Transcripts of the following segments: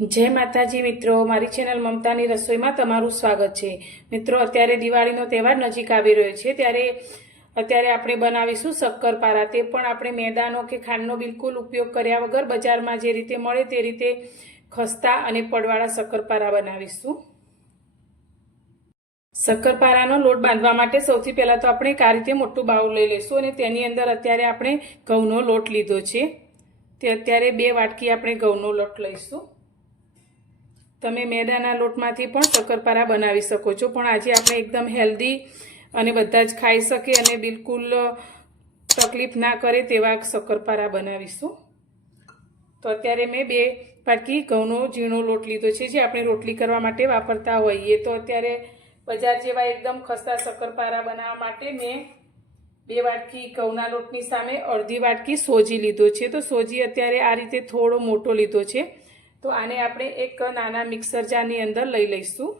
જય માતાજી મિત્રો, મારી ચેનલ મમતાની રસોઈમાં તમારું સ્વાગત છે. મિત્રો, અત્યારે દિવાળીનો તહેવાર નજીક આવી રહ્યો છે. ત્યારે અત્યારે આપણે બનાવીશું શક્કરપારા. તે પણ આપણે મેદાનો કે ખાંડનો બિલકુલ ઉપયોગ કર્યા વગર બજારમાં જે રીતે મળે તે રીતે ખસ્તા અને પડવાળા શક્કરપારા બનાવીશું. શક્કરપારાનો લોટ બાંધવા માટે સૌથી પહેલાં તો આપણે આ રીતે મોટું બાઉલ લઈ લઈશું અને તેની અંદર અત્યારે આપણે ઘઉંનો લોટ લીધો છે. તે અત્યારે બે વાટકી આપણે ઘઉંનો લોટ લઈશું. તમે મેદાના લોટમાંથી પણ શક્કરપારા બનાવી શકો છો. પણ આજે આપણે એકદમ હેલ્ધી અને બધા જ ખાઈ શકે અને બિલકુલ તકલીફ ના કરે તેવા શક્કરપારા બનાવીશું. તો અત્યારે મેં બે વાટકી ઘઉંનો ઝીણો લોટ લીધો છે, જે આપણે રોટલી કરવા માટે વાપરતા હોઈએ. તો અત્યારે બજાર જેવા એકદમ ખસ્તા શક્કરપારા બનાવવા માટે મેં બે વાટકી ઘઉંના લોટની સામે અડધી વાટકી સોજી લીધો છે. તો સોજી અત્યારે આ રીતે થોડો મોટો લીધો છે. તો આને આપણે એક નાના મિક્સર જારની અંદર લઈ લઈશું.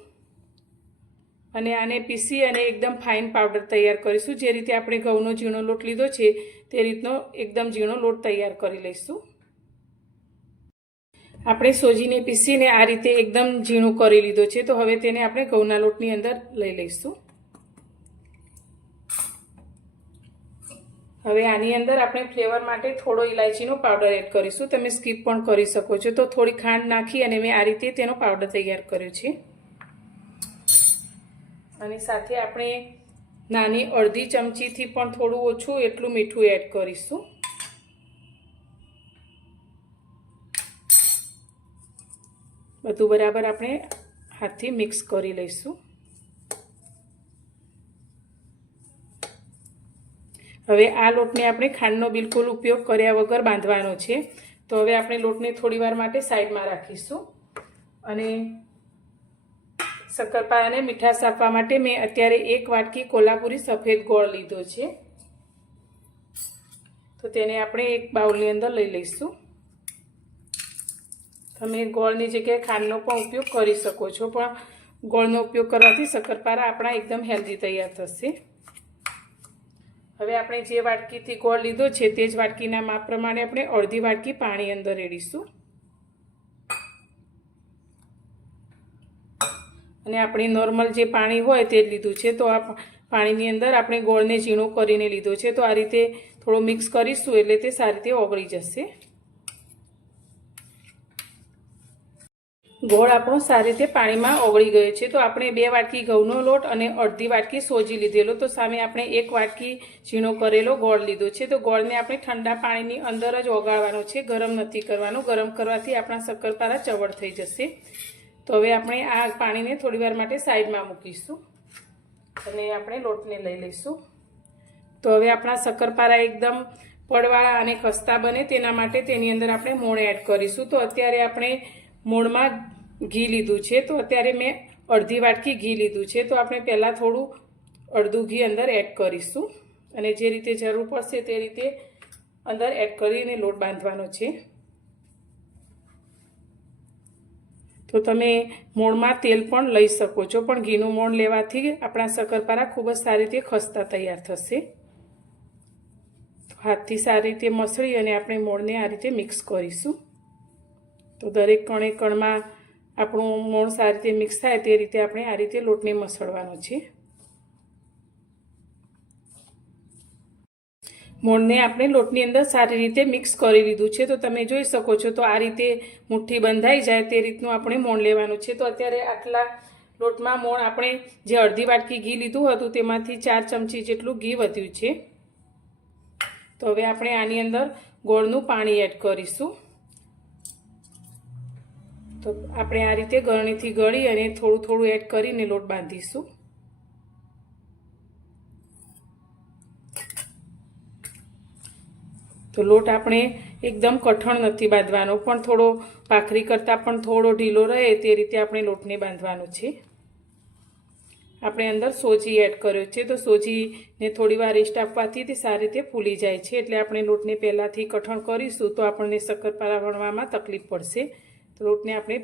અને આને પીસી અને એકદમ ફાઇન પાવડર તૈયાર કરીશું. જે રીતે આપણે ઘઉંનો ઝીણો લોટ લીધો છે, તે રીતનો એકદમ ઝીણો લોટ તૈયાર કરી લઈશું. આપણે સોજીને પીસીને આ રીતે એકદમ ઝીણું કરી લીધો છે, તો હવે તેને આપણે ઘઉંના લોટની અંદર લઈ લઈશું. હવે આની અંદર આપણે ફ્લેવર માટે થોડો ઇલાયચીનો પાવડર એડ કરીશું. તમે સ્કીપ પણ કરી શકો છો. તો થોડી ખાંડ નાખી અને મેં આ રીતે તેનો પાવડર તૈયાર કર્યો છે. અને સાથે આપણે નાની અડધી ચમચીથી પણ થોડું ઓછું એટલું મીઠું એડ કરીશું. બધું બરાબર આપણે હાથથી મિક્સ કરી લઈશું. હવે આ લોટને આપણે ખાંડનો બિલકુલ ઉપયોગ કર્યા વગર બાંધવાનો છે. તો હવે આપણે લોટને થોડી વાર માટે સાઈડમાં રાખીશું. અને શક્કરપારાને મીઠાશ આપવા માટે મેં અત્યારે એક વાટકી કોલ્હાપુરી સફેદ ગોળ લીધો છે. તો તેને આપણે એક બાઉલની અંદર લઈ લઈશું. તમે ગોળની જગ્યાએ ખાંડનો પણ ઉપયોગ કરી શકો છો, પણ ગોળનો ઉપયોગ કરવાથી શક્કરપારા આપણા એકદમ હેલ્ધી તૈયાર થશે. હવે આપણે જે વાટકીથી ગોળ લીધો છે તે જ વાટકીના માપ પ્રમાણે આપણે અડધી વાટકી પાણી અંદર રેડીશું. અને આપણે નોર્મલ જે પાણી હોય તે જ લીધું છે. તો આ પાણીની અંદર આપણે ગોળને ઝીણો કરીને લીધો છે. તો આ રીતે થોડો મિક્સ કરીશું એટલે તે સારી રીતે ઓગળી જશે. ગોળ આપણો સારી રીતે પાણીમાં ઓગળી ગયો છે. તો આપણે બે વાટકી ઘઉંનો લોટ અને અડધી વાટકી સોજી લીધેલો. તો સામે આપણે એક વાટકી ઝીણો કરેલો ગોળ લીધો છે. તો ગોળને આપણે ઠંડા પાણીની અંદર જ ઓગાળવાનો છે. ગરમ નથી કરવાનો. ગરમ કરવાથી આપણા શક્કરપારા ચવડ થઈ જશે. તો હવે આપણે આ પાણીને થોડીવાર માટે સાઈડમાં મૂકીશું અને આપણે લોટને લઈ લઈશું. તો હવે આપણા શક્કરપારા એકદમ પડવાળા અને ખસ્તા બને તેના માટે તેની અંદર આપણે મોણ એડ કરીશું. તો અત્યારે આપણે મોણમાં ઘી લીધું છે, તો અત્યારે મેં અડધી વાટકી ઘી લીધું છે, તો આપણે પહેલાં થોડું અડધું ઘી અંદર એડ કરીશું. અને જે રીતે જરૂર પડશે તે રીતે અંદર એડ કરીને લોટ બાંધવાનો છે. તો તમે મોણમાં તેલ પણ લઈ શકો છો, પણ ઘીનું મોણ લેવાથી આપણા શક્કરપારા ખૂબ જ સારી રીતે ખસતા તૈયાર થશે. હાથથી સારી રીતે મસળી અને આપણે મોણને આ રીતે મિક્સ કરીશું. તો દરેક કણે કણમાં આપણું મોણ સારી રીતે મિક્સ થાય તે રીતે આપણે આ રીતે લોટને મસળવાનો છે. મોણને આપણે લોટની અંદર સારી રીતે મિક્સ કરી લીધું છે. તો તમે જોઈ શકો છો તો આ રીતે મુઠ્ઠી બંધાઈ જાય તે રીતનું આપણે મોણ લેવાનું છે. તો અત્યારે આટલા લોટમાં મોણ આપણે જે અડધી વાટકી ઘી લીધું હતું તેમાંથી ચાર ચમચી જેટલું ઘી વધ્યું છે. તો હવે આપણે આની અંદર ગોળનું પાણી એડ કરીશું. તો આપણે આ રીતે ગળણીથી ગળી અને થોડું થોડું એડ કરીને લોટ બાંધીશું. તો લોટ આપણે એકદમ કઠણ નથી બાંધવાનો, પણ થોડો ભાખરી કરતાં પણ થોડો ઢીલો રહે તે રીતે આપણે લોટને બાંધવાનો છે. આપણે અંદર સોજી એડ કર્યો છે, તો સોજીને થોડી વાર રેસ્ટ આપવાથી તે સારી રીતે ફૂલી જાય છે, એટલે આપણે લોટને પહેલાંથી કઠણ કરીશું તો આપણને શક્કરપારા વણવામાં તકલીફ પડશે. લોટને આપણે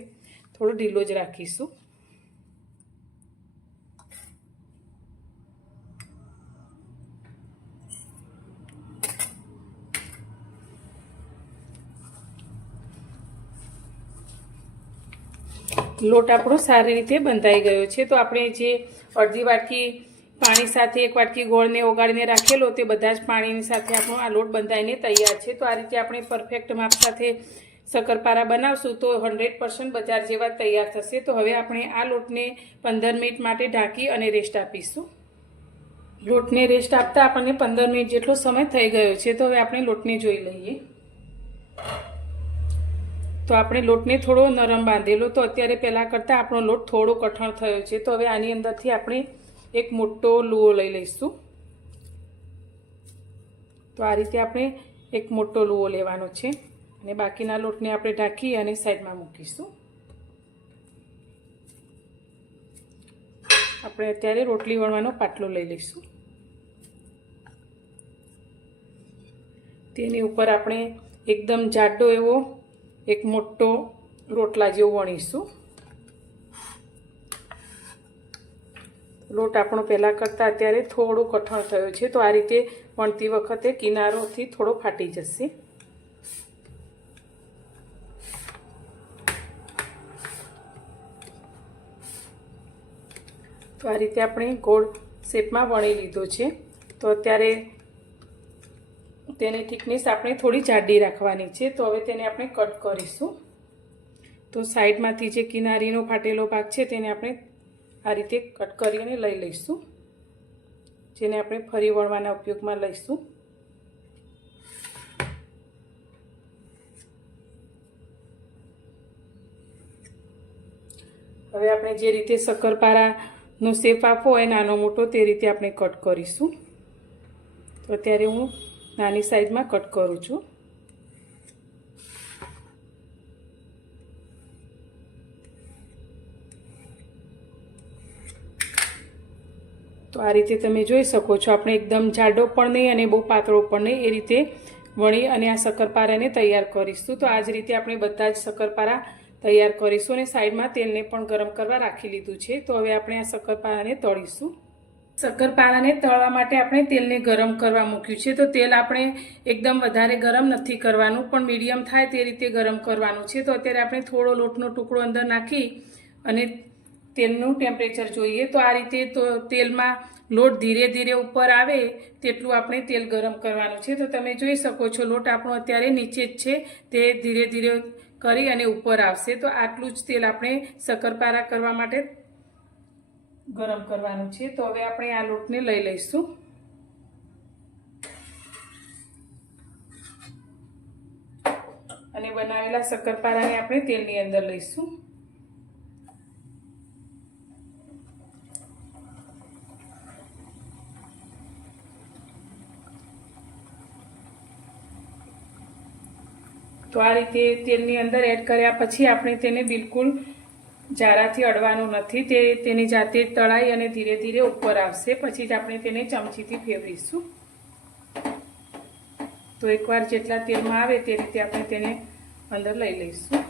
થોડો ઢીલો જ રાખીશું. લોટ આપણો સારી રીતે બંધાઈ ગયો છે. તો આપણે જે અડધી વાટકી પાણી સાથે, એક વાટકી ગોળને ઓગાળીને રાખેલો, તે બધા જ પાણીની સાથે આપણો આ લોટ બંધાઈને તૈયાર છે. તો આ રીતે આપણે પરફેક્ટ માપ સાથે શક્કરપારા બનાવશું તો હંડ્રેડ પર્સન્ટ બજાર જેવા તૈયાર થશે. તો હવે આપણે આ લોટને પંદર મિનિટ માટે ઢાંકી અને રેસ્ટ આપીશું. લોટને રેસ્ટ આપતા આપણને પંદર મિનિટ જેટલો સમય થઈ ગયો છે, તો હવે આપણે લોટને જોઈ લઈએ. તો આપણે લોટને થોડો નરમ બાંધેલો. તો અત્યારે પહેલાં કરતાં આપણો લોટ થોડો કઠણ થયો છે. તો હવે આની અંદરથી આપણે એક મોટો લુઓ લઈ લઈશું. તો આ રીતે આપણે એક મોટો લુઓ લેવાનો છે. અને બાકીના લોટને આપણે ઢાંકી અને સાઈડમાં મૂકીશું. આપણે અત્યારે રોટલી વણવાનો પાટલો લઈ લઈશું. તેની ઉપર આપણે એકદમ જાડો એવો એક મોટો રોટલા જેવો વણીશું. લોટ આપણો પહેલાં કરતાં અત્યારે થોડો કઠણ થયો છે, તો આ રીતે વણતી વખતે કિનારોથી થોડો ફાટી જશે. તો આ રીતે આપણે ગોળ શેપમાં વણી લીધો છે. તો અત્યારે તેની થિકનેસ આપણે થોડી જાડી રાખવાની છે. તો હવે તેને આપણે કટ કરીશું. તો સાઈડમાંથી જે કિનારીનો ફાટેલો ભાગ છે તેને આપણે આ રીતે કટ કરીને લઈ લઈશું. જેને આપણે ફરી વળવાના ઉપયોગમાં લઈશું. હવે આપણે જે રીતે શક્કરપારાનો શેપ આપવો હોય નાનો મોટો તે રીતે આપણે કટ કરીશું. તો અત્યારે હું નાની સાઈઝમાં કટ કરું છું. તો આ રીતે તમે જોઈ શકો છો, આપણે એકદમ જાડો પણ નહીં અને બહુ પાતળો પણ નહીં, એ રીતે વણી અને આ શક્કરપારાને તૈયાર કરીશું. તો આ જ રીતે આપણે બધા જ શક્કરપારા તૈયાર કરીશું અને સાઈડમાં તેલને પણ ગરમ કરવા રાખી લીધું છે. તો હવે આપણે આ શક્કરપારાને તળીશું. શક્કરપારાને તળવા માટે આપણે તેલને ગરમ કરવા મૂક્યું છે. તો તેલ આપણે એકદમ વધારે ગરમ નથી કરવાનું, પણ મીડિયમ થાય તે રીતે ગરમ કરવાનું છે. તો અત્યારે આપણે થોડો લોટનો ટુકડો અંદર નાખી અને તેલનું ટેમ્પરેચર જોઈએ. તો આ રીતે તો તેલમાં લોટ ધીરે ધીરે ઉપર આવે તેટલું આપણે તેલ ગરમ કરવાનું છે. તો તમે જોઈ શકો છો, લોટ આપણો અત્યારે નીચે જ છે. તે ધીરે ધીરે કરી અને ઉપર આવશે. તો આટલું જ તેલ આપણે શક્કરપારા કરવા માટે ગરમ કરવાનું છે. તો હવે આપણે આ લોટને લઈ લઈશું. અને બનાવેલા શક્કરપારાને આપણે તેલની અંદર લઈશું. તો આ રીતે તેલની અંદર એડ કર્યા પછી આપણે તેને બિલકુલ જારાથી અડવાનું નથી. તે તેની જાતે તળાઈ અને ધીરે ધીરે ઉપર આવશે. પછી જ આપણે તેને ચમચીથી ફેરવીશું તો એકવાર જેટલા તેલમાં આવે તે રીતે આપણે તેને અંદર લઈ લઈશું.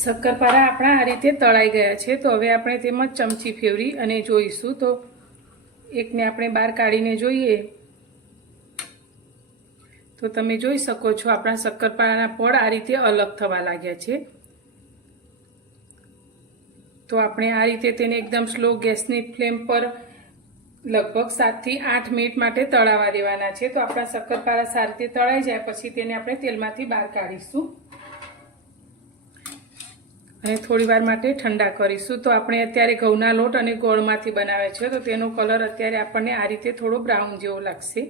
શક્કરપારા આપણા આ રીતે તળાઈ ગયા છે. તો હવે આપણે તેમાં ચમચી ફેરવી અને જોઈશું. તો એકને આપણે બહાર કાઢીને જોઈએ, તો તમે જોઈ શકો છો આપણા શક્કરપારાના પડ આ રીતે અલગ થવા લાગ્યા છે. તો આપણે આ રીતે તેને એકદમ સ્લો ગેસની ફ્લેમ પર લગભગ સાતથી આઠ મિનિટ માટે તળાવા દેવાના છે. તો આપણા શક્કરપારા સારી રીતે તળાઈ જાય, પછી તેને આપણે તેલમાંથી બહાર કાઢીશું. અને થોડી વાર માટે ઠંડા કરીશું. તો આપણે અત્યારે ઘઉંના લોટ અને ગોળમાંથી બનાવ્યા છે. તો તેનો કલર અત્યારે આપણને આ રીતે થોડો બ્રાઉન જેવો લાગશે.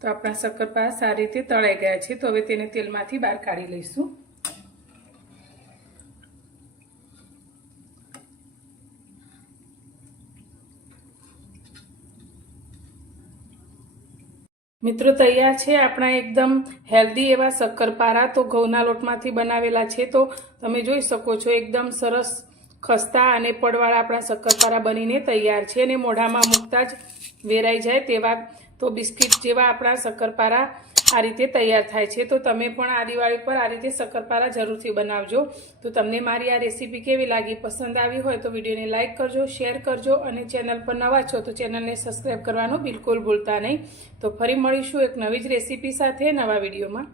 તો આપણા શક્કરપારા સારી રીતે તળાઈ ગયા છે. તો હવે તેને તેલમાંથી બહાર કાઢી લઈશું. મિત્રો, તૈયાર છે આપણા એકદમ હેલ્ધી એવા શક્કરપારા. તો ઘઉંના લોટમાંથી બનાવેલા છે. તો તમે જોઈ શકો છો, એકદમ સરસ ખસ્તા અને પડવાળા આપણા શક્કરપારા બનીને તૈયાર છે અને મોઢામાં મૂકતા જ વેરાઈ જાય તેવા તો બિસ્કિટ જેવા આપણા શક્કરપારા આ રીતે તૈયાર થાય છે. તો તમે પણ આ દિવાળી પર આ રીતે શક્કરપારા જરૂરથી બનાવજો. તો તમને મારી આ રેસીપી કેવી લાગી, પસંદ આવી હોય તો વિડીયોને લાઇક કરજો, શેર કરજો અને ચેનલ પર નવા છો તો ચેનલને સબસ્ક્રાઈબ કરવાનું બિલકુલ ભૂલતા નહીં. તો ફરી મળીશું એક નવી જ રેસીપી સાથે નવા વિડીયોમાં.